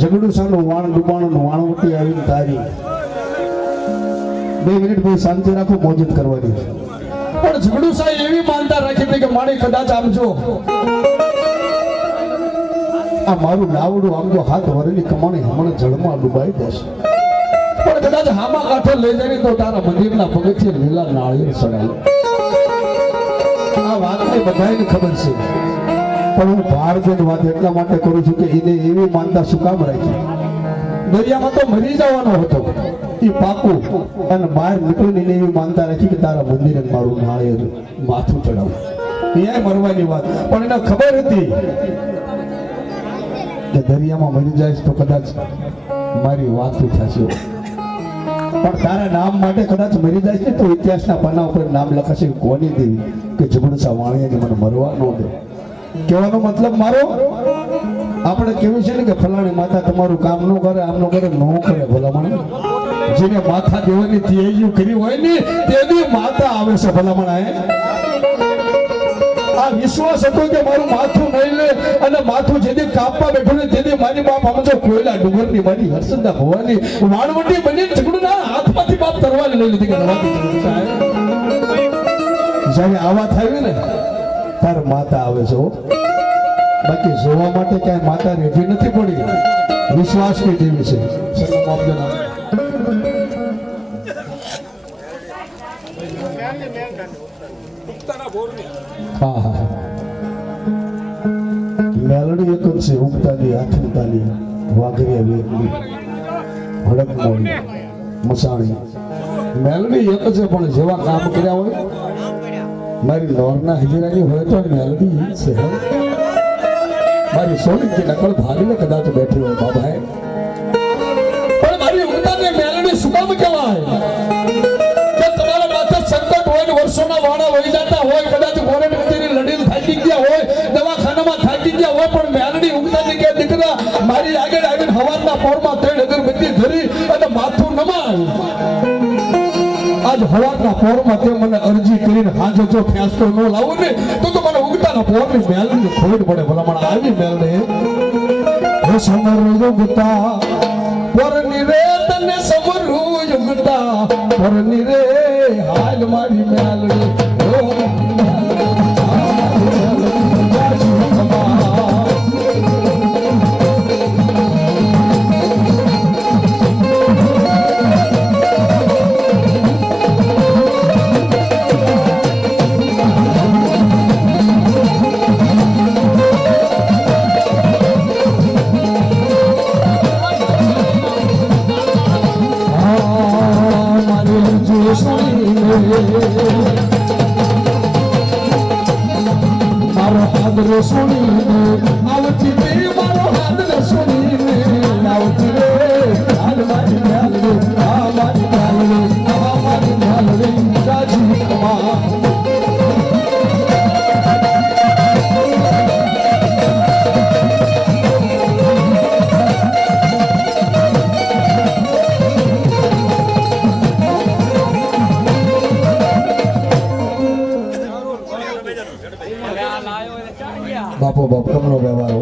ઝઘડું સાનું વાણ ડુબાણું વાણવટી આવીને તારી 2 મિનિટ ભાઈ શાંતિ રાખો, મોજત કરવાની. પણ ઝઘડું સાહેબ એવી માનતા રાખી હતી કે મારી કદાચ આમ જો આ મારું નાવડું આમ જો હાથ વરેલી કમાણી હમણાં જળમાં ડૂબાઈ જશે, પણ કદાચ હામા કાંઠે લઈ જાય તો તારા મંદિરના પગથિયે લીલા નાળિયેર સડાય. આ વાતને બધાને ખબર છે, પણ હું ભારતની વાત એટલા માટે કરું છું કે એને એવી માનતા શું કામ રાખી? દરિયામાં તો મરી જવાનો હતો એ પાકું, અને બહાર નીકળીને એને એવી માનતા રાખી કે તારા મંદિરે મારું નાળિયેર માથું ચડાવું. એ મરવાની વાત, પણ એને ખબર હતી કે દરિયામાં મરી જાય તો કદાચ મારી વાત થશે, પણ તારા નામ માટે કદાચ મરી જાય છે તો ઇતિહાસના પાના ઉપર નામ લખાશે કોની દેવી કે ઝઘડુસા વાણિયાને મને મરવા ન દે. કહેવાનો મતલબ મારો, આપણે કેવું છે ને કે ફલાણી માતા તમારું કામ ન કરે, આમ ન કરે, ન કરે. ભલામણ જેને માથા દેવાની તૈયારીઓ કરી હોય ને તેની માતા આવે છે ભલામણ. આ વિશ્વાસ હતો કે મારું માથું નહીં લે, અને માથું જેથી કાપવા બેઠું ને તેથી મારી બાપ આમ જો કોયલા ડુંગરની મારી હર્ષદા ભવાની વાણવટી બની ઝઘડું ના હાથમાંથી બાપ તરવાની લઈ લીધી કે જ્યારે આવા થાય ને તાર માતા આવે છે. બાકી જોવા માટે ક્યાંય માતા રેઠી નથી પડી, વિશ્વાસ ની દેવી છે. સલામ આપજો ના. હા હા, મેલડી એક જ છે, ઉગતાની આથમતાની વાઘરિયા વેગની ભડક મોડી મસાણી. મેલડી એક છે, પણ જેવા કામ કર્યા હોય મારી લોરના હજીરાની હોય તો મેલડી છે. મારી સોનીથી નકલ ભાગીને કદાચ બેઠી હોય બાબા, પણ મારી ઉગતાને મેલડી શું કામ કહેવાય? કે તમારા માથે સંકટ હોય ને વર્ષોના વાળા વહી જતા હોય, કદાચ કોરેટ કચેરી લડીને થાકી ગયા હોય, દવાખાનામાં થાકી ગયા હોય, પણ મેલડી ઉગતાની કે દીકરા મારી આગળ આવીને હવારના પોરમાં 3 અગરબત્તી ધરી અને માથું નમાય. આજ હવારના પોરમાં તે મને અરજી કરીને હાજર જો ફેંસતો ન લાવું ને તો મને ઉગતાના પોરની મેલડી ખોટ પડે. ભલામણ આવી મેલડી હે સમરું ઉગતા પોરની રે તને સમરું ઉગતા પોરની રે હાલ મારી મેલડી મારો હાથ રસોડીને આવતી રે, મારો હાથ રસોડીને આવતી રે હાલ મારી મેલડી, આ મારી મેલડી, આ મારી મેલડી રાજી કમા. બાપો બાપ કમનો વ્યવહાર હો.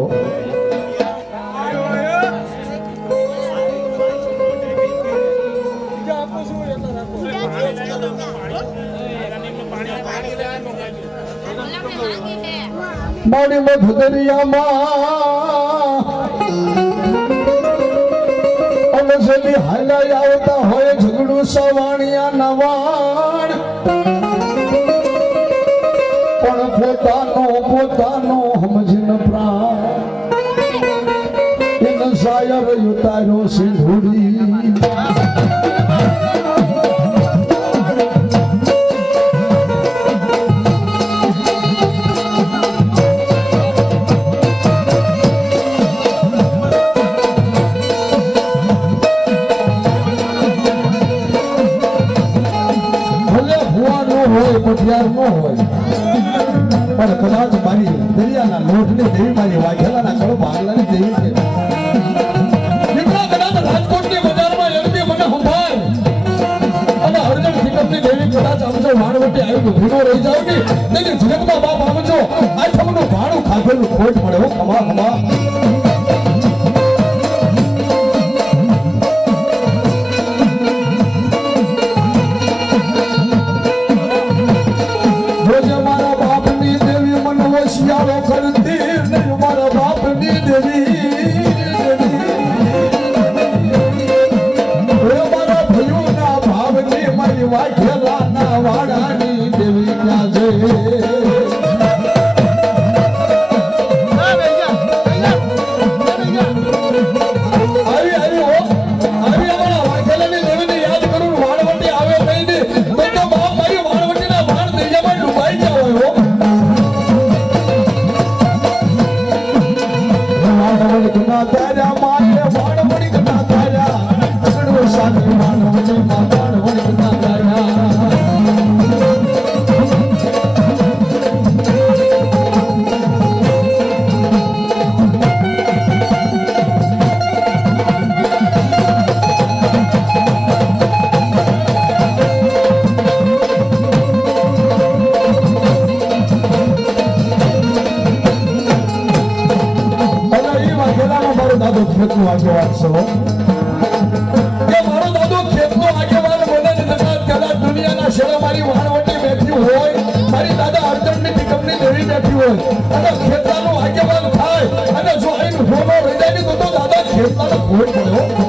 મારી મધદરિયામાં અનસલી હાલાઈ આવતા હોય ઝઘડું સવાણિયા નવાણ, પણ પોતાનો સમજીને પ્રાણ એનો શાયર ઉતાર્યો સિંધુડી. ભલે ભુવાનું હોય પટિયાર ન હોય, પણ કદાચ મારી દરિયાના લોટની દેવી, મારી વાઘેલાના કળો ભાગલાની દેવી છે. દીકરા કદાચ રાજકોટની બજારમાં એમની મને સંભાળ અને હરજન ઠીકમની દેવી કદાચ સમજો વાણવટી આવી ભીનો રહી જાવ ને તેની જગતમાં બાપ સમજો આ તમને ભાડું ખાધેલું ખોટ મળે. હો ખમા ખમા ધાર્યા માએ વાણ વળી કટા ધાર્યા ચડવો સાથે વાણ વળી માં વાણ વળી કટા ધાર્યા ખેતનો આગેવાન છો કે મારો દાદો ખેતનો આગેવાન બને ને કદાચ દુનિયાના શેરો મારી વાણવટી બેઠી હોય મારી દાદા અર્જનની પિકઅપની દેવી બેઠી હોય અને ખેતનો આગેવાન થાય અને જો અહીં હોનો રહી જાય તો દાદા ખેતનો ભોગ પડ્યો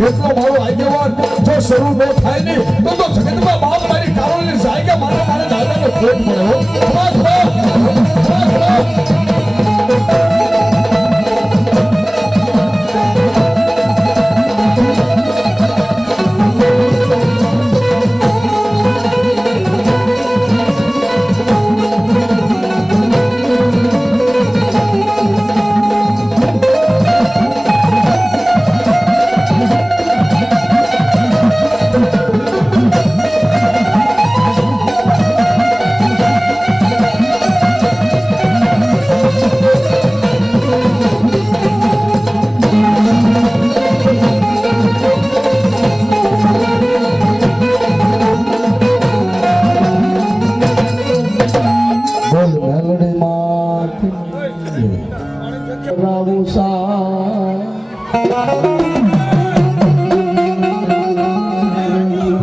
ખેતનો મારો આગેવાન જો શરૂ ન થાય ને તો જગતમાં બાપ મારી કારોની જાય કે મારા દાદાને ખેત મળ્યો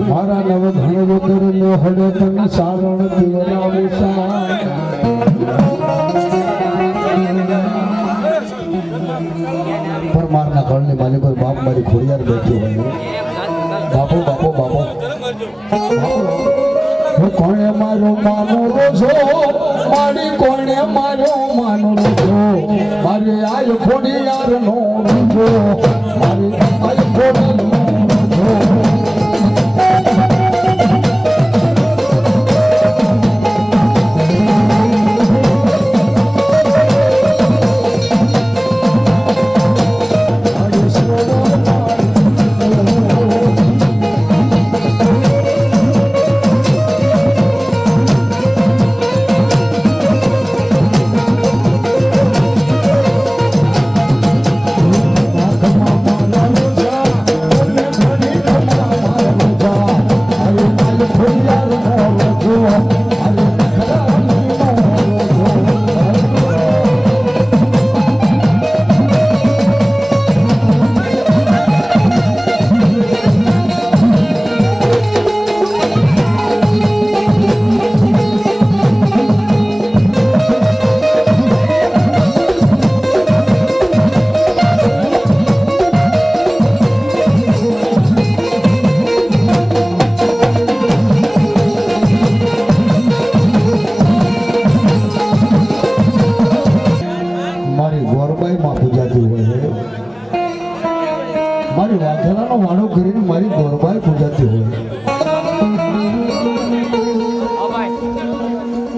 મારા નવ ધન હડે તન સારણ પરમારના ઘરની માલિક બાપ મારી ખોડિયાર બેઠી હોય બાપો બાપો બાપો કોણે મારો માનો રોજો મારી કોણે મારો માનો રોજો મારી આય ખોડિયાર નો રોજો મારી આય ખોડિયાર નો રોજો મારી વાઘેલાનો વાળો કરીને મારી ગોરબાઈ પૂજાતી હોય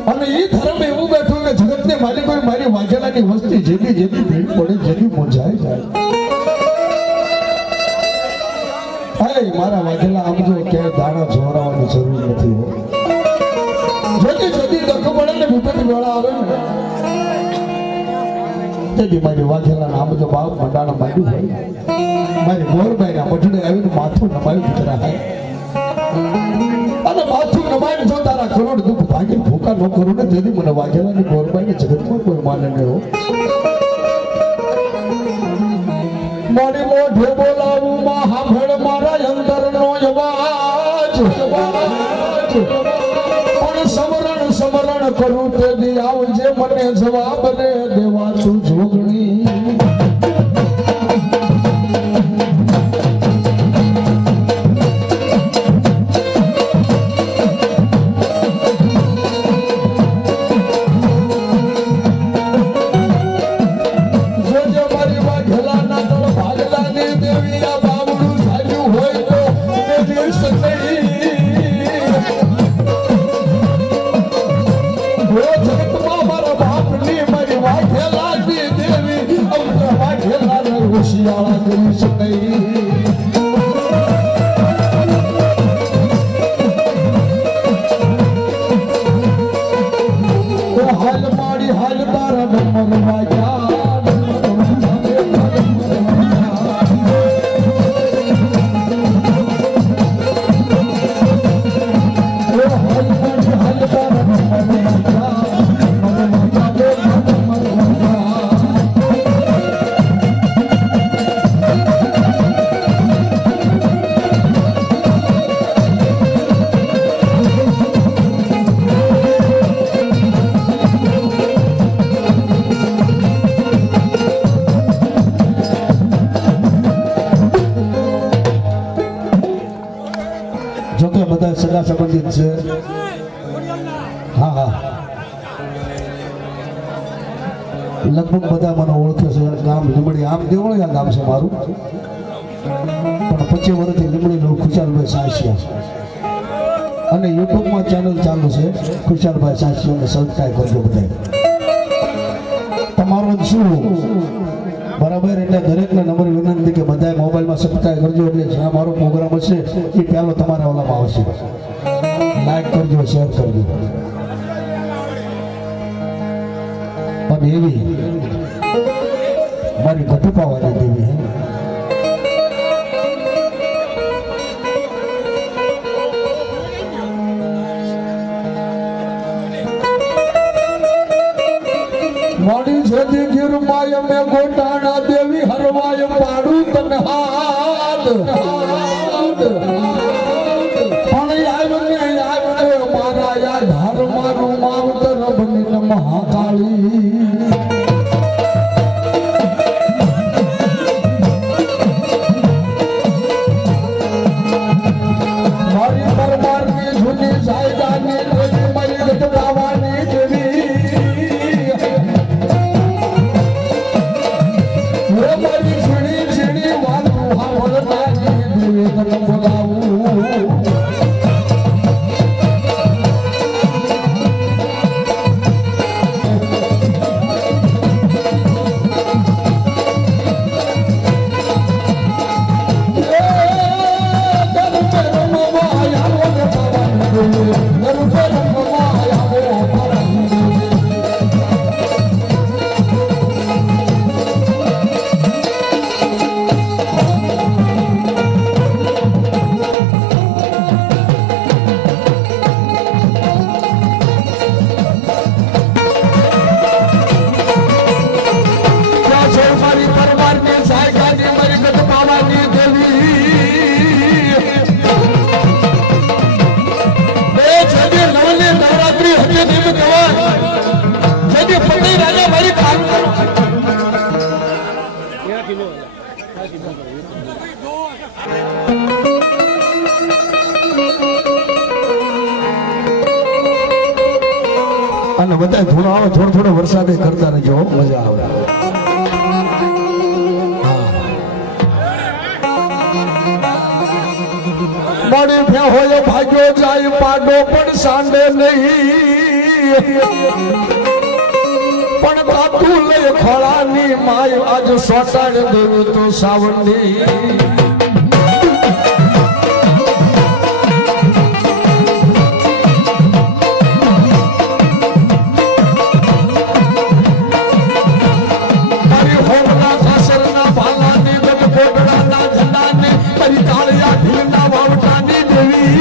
અને એ ધર્મ એવું બેઠું કે જગતને માલિકો મારી વાઘેલાની વસ્તી જેવી જેવી ભીડ પડે જેવી મોજાઈ જાય મારા વાઘેલા આમ જો કે દાણા જોરાવાની જરૂર નથી જતી દખ પડે ને વિપત વેળા આવે ને તેથી મારી વાઘેલા આમ જો બાપ મંડાણા માંડ્યું હોય મારી મોરબાઈના મઢડે આવીને માથું નમાયું દીકરા અને માથું નમાય જો તારા કરોડ દુઃખ ભાગી ભૂકા ન કરું ને તેથી મને વાઘેલાની ગોરબાઈને જગતમાં કોઈ માને નહીં હો. મારી મોઢે બોલાવું માં સાંભળ મારા અંતરનો અવાજ. પણ સમરણ સમરણ કરું તે દી આવજે મને જવાબ રે દેવા તું જોગણી. જોકે બધા સગા સંબંધિત છે. હા હા લગભગ બધા મને ઓળખે છે. ગામ લીમડી આમ દેવળિયા ગામ છે મારું, પણ 25 વર્ષથી લીમડીનું ખુશાલભાઈ સાંસિયા અને યુટ્યુબમાં ચેનલ ચાલુ છે ખુશાલભાઈ સાંસિયાને સબસ્ક્રાઈબ કરજો બધા. તમારું શું બરાબર, એટલે દરેકને નમ્ર વિનંતી કે બધા મોબાઈલમાં સબસ્ક્રાઈબ કરજો, એટલે જ્યાં મારો પ્રોગ્રામ હશે એ પહેલો તમારા ઓલામાં આવશે. લાઈક કરજો, શેર કરજો. અને એવી મારી ઘટુપાવાની દેવી મારી છેતી ગીરમાય મેં ગોટાણા દેવી હરવાય પાડું તને હાથ. પણ આવને મારા યાર ધાર મારું માવતર બની મહાકાળી. મારી પરમારની જૂની સાયદાની દેવી મારી ગઢડાવાની દેવી. મારી ઝીણી ઝીણી વાતું હાવલનારી દેવી તને બોલાવું. અને બધા થોડો આવો થોડો વરસાદ કરતા રહેજો, મજા આવે. મળી ભેહોય ભાગ્યો જાય પાડો પણ સાંડે નહીં. પણ કાતું લઈ ખોળાની માય આજ સોટાડ દેવું તો સાવંડી. મારી કાળિયા ઢીલના વાવટાની દેવી.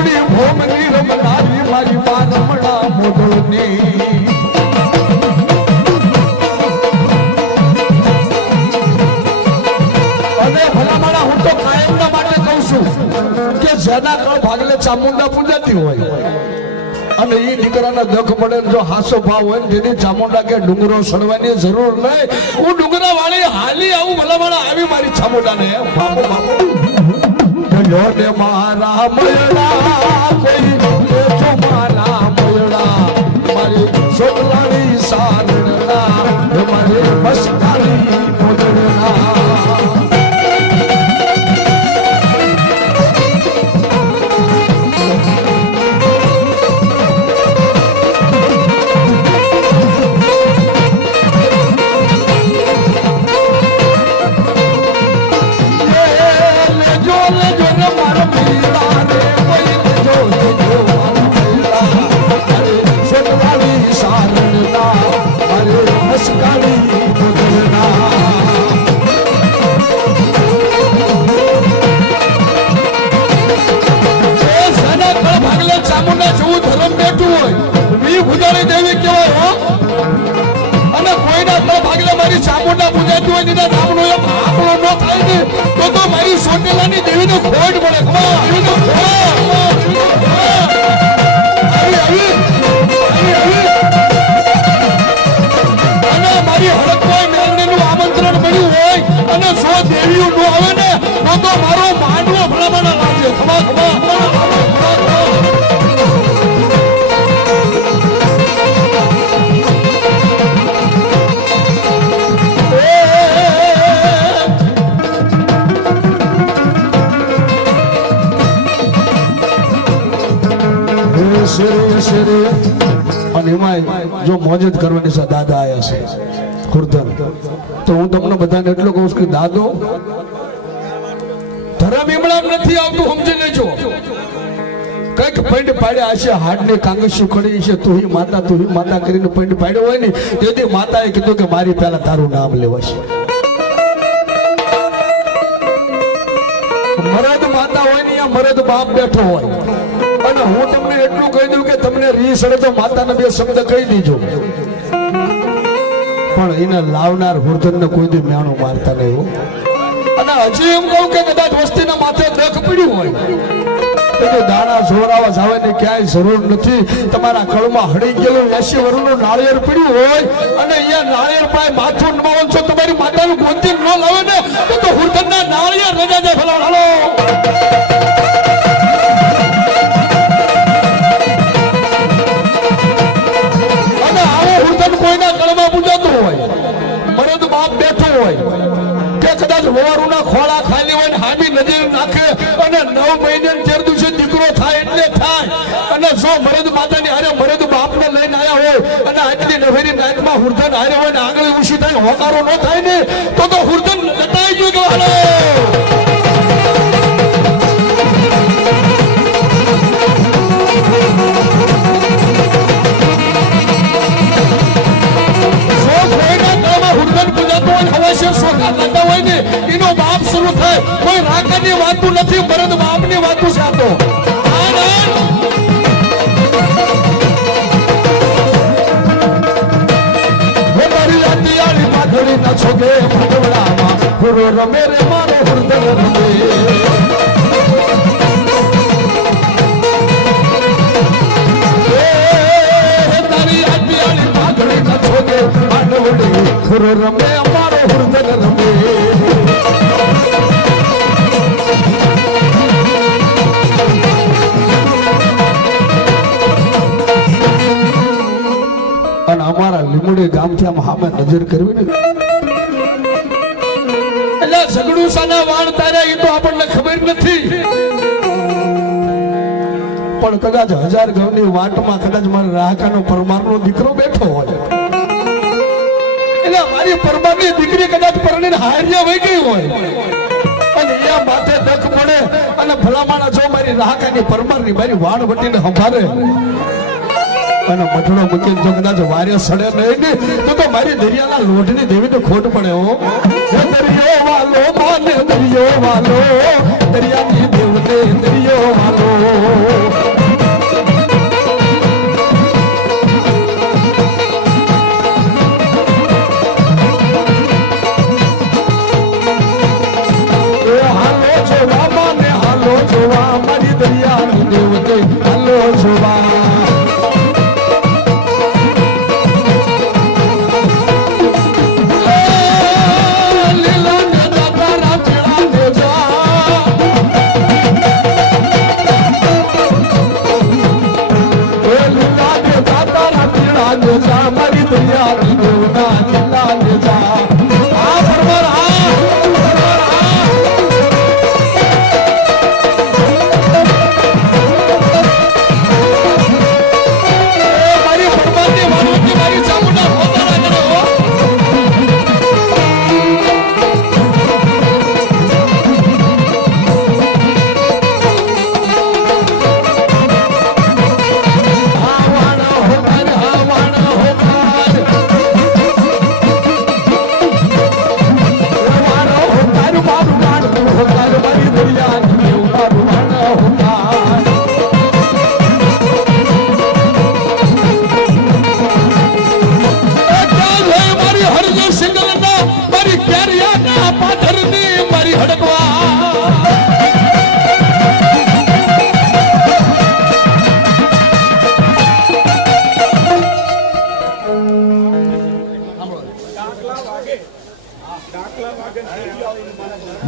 મોરડી ભોમની રમનારી મારી માં રમણા મોઢની અને ભલામણા હું તો કાયમના માટે કહું છું કે જેના કળ ભાગલે ચામુંડા પૂજાતી હોય અને એ દીકરાના દખ પડે ને જો હાસો ભાવ હોય ને જેની ચામુંડા કે ડુંગરો સડવાની જરૂર નહીં હું ડુંગરા વાળી હાલી આવું ભલામણા આવી મારી ચામુંડાને બાપુ બાપુ ને મારા મયડા કોઈ જો મારા મયડા મારી સોગલાની સારણના મારી મસ્તાની મોદરના ચામુંડા પૂજાતી હોય એના નામનો એક આંકડો ન થાય ને તો મારી સોટેલાની દેવીનો ખોટ પડે અને મારી હડકવાય મેલડીનું આમંત્રણ મળ્યું હોય અને જો દેવીઓ ન આવે ને તો મારો માંડવો ભલામણા લાગે ખમા ખમા અને એમાં જો મોજ જ કરવાની છે દાદા આયા છે ખુરદન તો હું તમને બધાને એટલું કહું છું કે દાદો ધરમ એમણામ નથી આવતું સમજી લેજો કઈક પૈંડ પાડ્યા હશે હાડને કાંગસ્યું ખડી છે તું માતા કરીને પૈંડ પાડ્યો હોય ને તેથી માતાએ કીધું કે મારી પહેલા તારું નામ લેવાશે મરદ માતા હોય ને યા મરદ બાપ બેઠો હોય અને હું તમને એટલું કહી દઉં કે તમને રીસ અડે તો માતાને બે શબ્દ કહી દીજો પણ એને લાવનાર હુરધનને કોઈ દી મેણું મારતા નહીં અને હજી એમ કહું કે કદાચ વસ્તીના માથે દખ પડ્યું હોય તો દાણા જોરાવા જવાની ક્યાંય જરૂર નથી તમારા કળમાં હળી ગયેલું 80 વર્ષનું નાળિયેર પડ્યું હોય અને અહીંયા નાળિયેર પાસે માથું નમાવો છો તમારી માતાનું ગોતી ન લાવે ને તો હુરધનના નાળિયેર રજા દે ફલાણ હાલો કોઈના કળમાં પૂજાતું હોય મરદ બાપ બેઠો હોય કે કદાચ વવારુના ખોળા ખાલી હોય ને હામી નજર નાખે અને 9 મહિને 13 દિવસે દીકરો થાય એટલે થાય અને જો મરદ માતાની હારે મરદ બાપને લઈને આવ્યા હોય અને આટલી નવેરી નાઈટમાં હુરધન હારે હોય ને આંગળી ઊંચી થાય હોકારો ન થાય ને તો હુરધન લટાઈ ગયું કે હાલો એનો બાપ શરૂ થાય કોઈ રાકાની વાતું નથી મરદ બાપની વાતું છે આ તો મારી અતિયાળી માધડી ના છોગે ભટવડામાં હુરો રમે રે મારો હુરદન રમે તારી અતિયાળી માધડી ના છોગે માનવડી હુરો રમે અમારો હુરદન રમે અને અમારા લીમડી ગામથી આમ સામે નજર કરવી ને એટલે ઝઘડું સાના વાણ તારે એ તો આપણને ખબર નથી પણ કદાચ 1000 ઘઉંની વાટમાં કદાચ મારા રાહકાનો પરમારનો દીકરો બેઠો હોય એટલે મારી પરમારની દીકરી કદાચ પરણીને હારિયા વહી ગઈ હોય અને અહીંયા માથે દખ પડે અને ભલામાણા જો મારી રાહકાની પરમારની મારી વાણ વટીને સંભાળે અને મઠડો મૂકીને જો કદાચ વારે સડે નહીં ને તો મારી દરિયાના લોઢની દેવીને ખોટ પડે હો દરિયો વાલો માને દરિયો વાલો દરિયાની દેવને દરિયો વાલો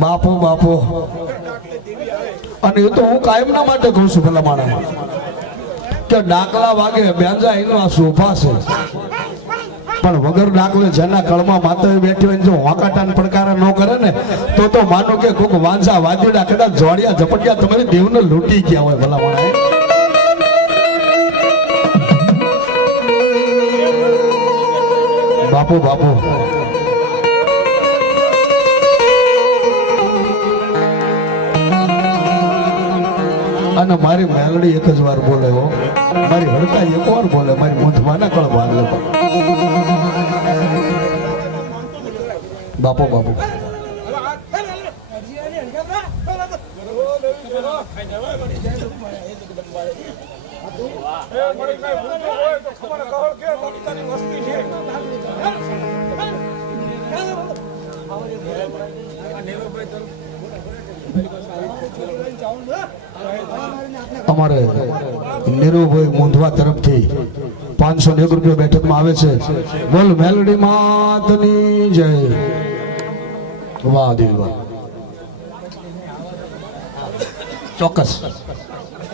બાપુ બાપુ અને એ તો હું કાયમના માટે કહું છું પેલા માણસ કે ડાકલા વાગે બેંજા એનો આ શોભા છે પણ વગર ડાકલે જેના કળમાં માતા બેઠી હોય જો વાંકાટાન પડકારા ન કરે ને તો માનો કે કોક વાંઝા વાદીડા કદાચ જોડિયા ઝપટિયા તમારી દેવને લૂંટી ગયા હોય ભલા માણસ બાપુ બાપુ અને મારી મેલડી એક જ વાર બોલે હો મારી હડકા એક વાર બોલે મારી મોઢવાના કળ વાગલે બાપુ બાપુ અમારે નીરુભાઈ મોંધવા તરફથી 501 રૂપિયા બેઠકમાં આવે છે બોલ મેલડી માતની જય વાહ દેવા ચોક્કસ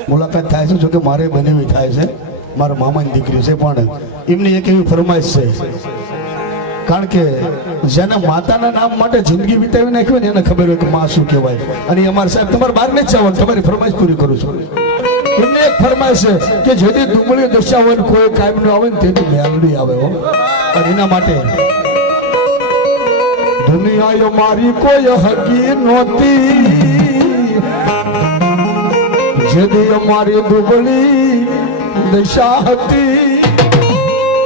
મુલાકાત થાય છે જોકે મારે બનેવી થાય છે મારા મામાની દીકરી છે પણ એમની એક એવી ફરમાઈશ છે કારણ કે જેને માતાના નામ માટે જિંદગી વિતાવી નાખી હોય ને એને ખબર હોય કે માં શું કહેવાય અને અમારા સાહેબ તમારે બહાર નહીં જવાનું તમારી ફરમાઈશ પૂરી કરું છું એમને એક ફરમાઈશ છે કે જેથી ડુંગળી દશા હોય કોઈ કાયમ ન આવે ને તેથી મેલડી આવે હો અને એના માટે દુનિયા મારી કોઈ હકી નહોતી જેથી અમારી ડુંગળી દશા હતી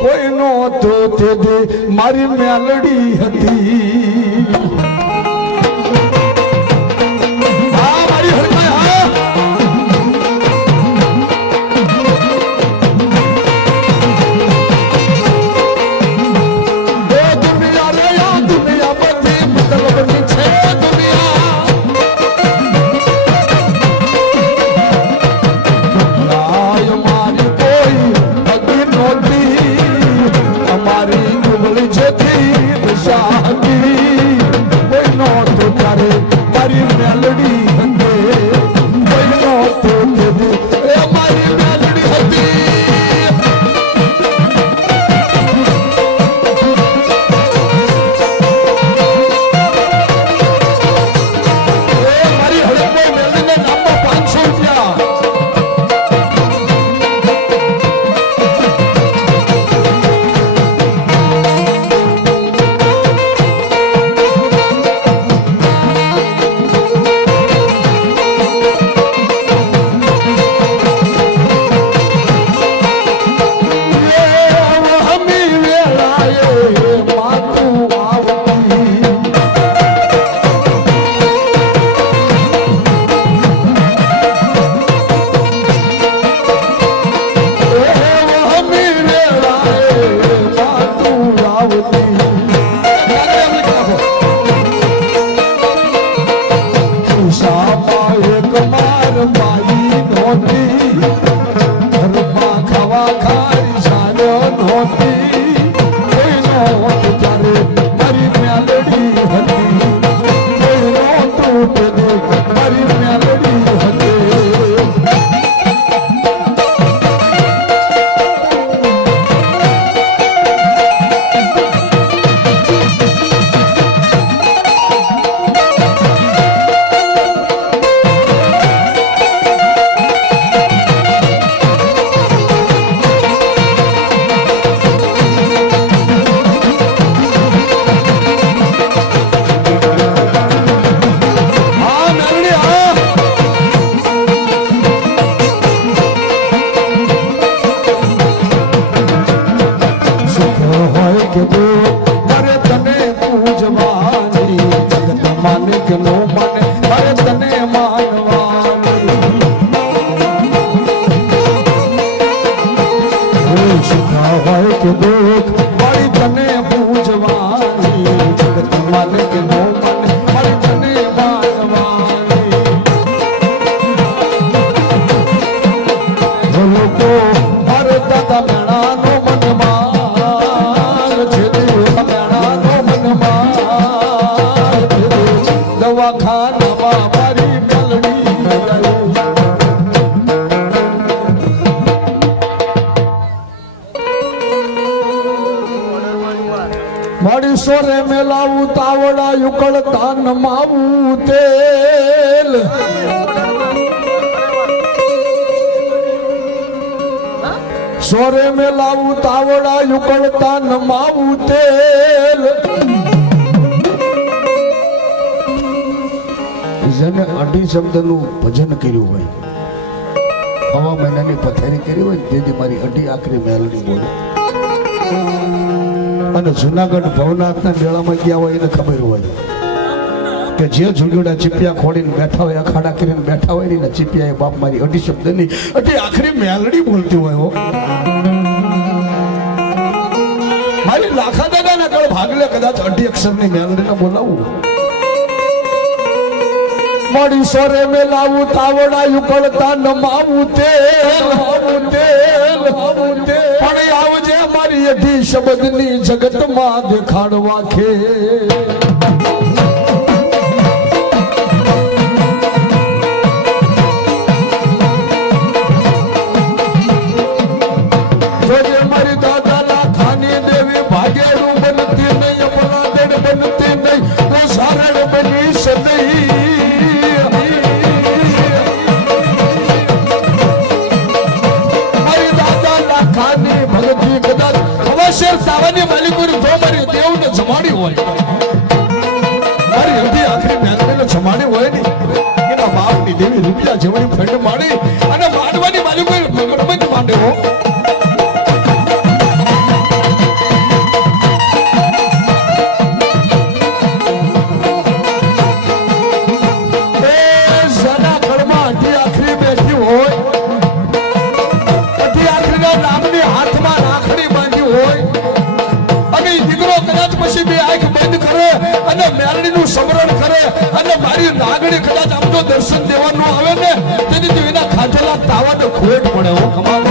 કોઈ નો તો તે મારી મેલડી હતી અમારી ડુબળી જતી દશા હતી ખારી સાનો નહોતી કોઈ નહોત ત્યારે મારી મેલડી હતી કોઈ નહોતું તે દેખ મારી મેલડી હતી સોરે મેલાવું તાવડા યુકળતા નમાવું તેલ સોરે મેલાવું તાવડા યુકળતા નમાવું તેલ જેને અઢી શબ્દનું ભજન કર્યું હોય હવા મહિનાની પથારી કરી હોય તેથી મારી અઢી આખરી મેલડી બોલે અને જુનાગઢ ભવનાથના મેળામાં ગયા હોય એને ખબર હોય કે જે ઝુંગડા ચીપિયા ખોડીને બેઠા હોય અખાડા કરીને બેઠા હોય ને ચીપિયા એ બાપ મારી અઢી શબ્દની અઢી આખરી મેલડી બોલતી હોય હો મારી લાખા દાદાના કળ ભાગલે કદાચ અઢી અક્ષરની મેલડીને બોલાવું મોડી સોરે મેલાવું તાવડા યુકળતા નમાવું તેલ પણ આવજે મારી અઢી શબ્દની જગતમાં દેખાડવા ખે જોજે મારી દાદા લાખાની દેવી ભાગેડું બનતી નહીં અપના દેડ બનતી નહીં તો સારણ બનીશ નહીં સાવાની માલિકુરી જો મારી દેવને જમાડી હોય મારી હૃદય આખરી મેલડીને જમાડી હોય ને એના બાપની દેવી રૂપિયા જેવડી ફંડ માડી અને માંડવાની માલિકુરી મગરમત માંડે હો એ સના ઘરમાં અઢી આખરી બેઠી હોય અઢી આખરીના નામની હાથમાં રાખડી બાંધી હોય કદાચ પછી બે આંખ બંધ કરે અને મેલડીનું સ્મરણ કરે અને મારી નાગણી કદાચ આમનો દર્શન દેવાનું આવે ને તેથી તો એના ખાધેલા તાવાને ખોટ પડે હો કમાલ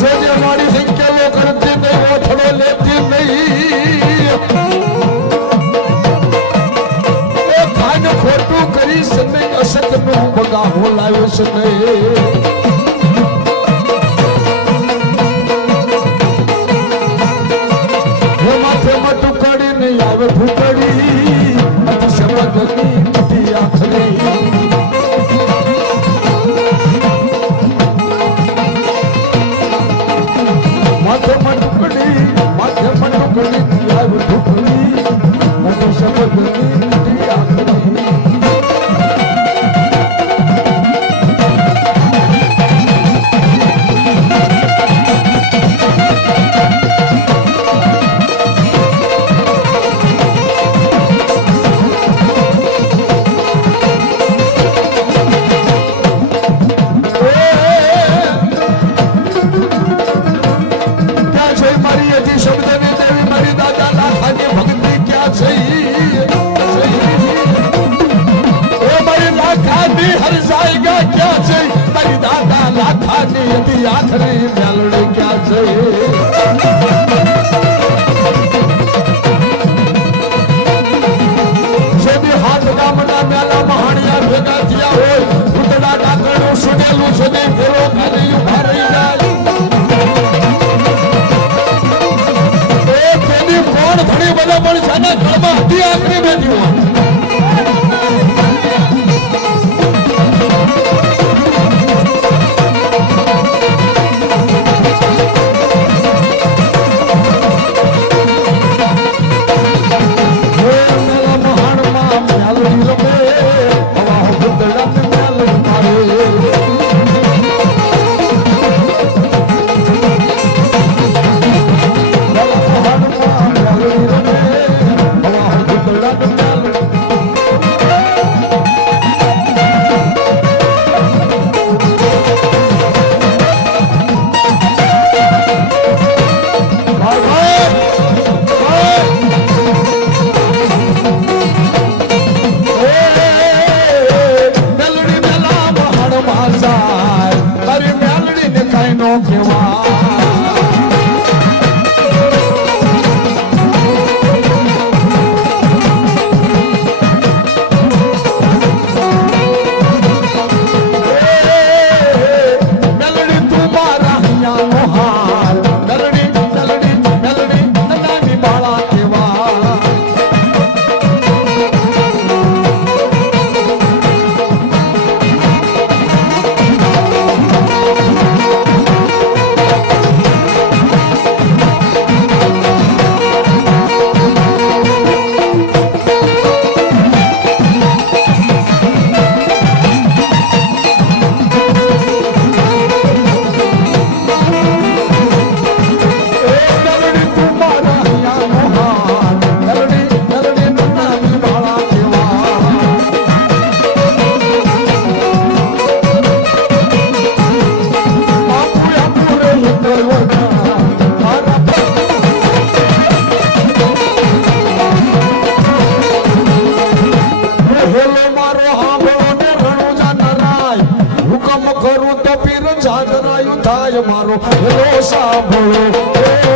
જોજે મારી સંખ્યા કરતી નહીં ઓઠડો લેતી નહીં એ ખાન ખોટું કરીશ નહીં અસતનું બગાહો લાવ્યો છે નહીં આવે ભૂકડી શબ્દની મીઠી આખરી માથે મટકડી આવે ભૂકડી શબ્દની મીઠી આખરી મેલડી હર જાયગા ક્યાં છે તારી દાદા લાખાની હતી આખરી મેલડી ક્યાં છે જેની હાથ ગામના મેલા મહાણિયા ભેગા થયા હોય ઉતડા ડાકણું સુનેલું સુધી ફેરો ખાલી ઉભા રહી જાય એ તેની કોણ ઘણી બધા પણ છે ગળમાં હતી આખરી બેઠી હોય કરું તો પીર જાગરાયું થાય મારો હેલો સાંભળો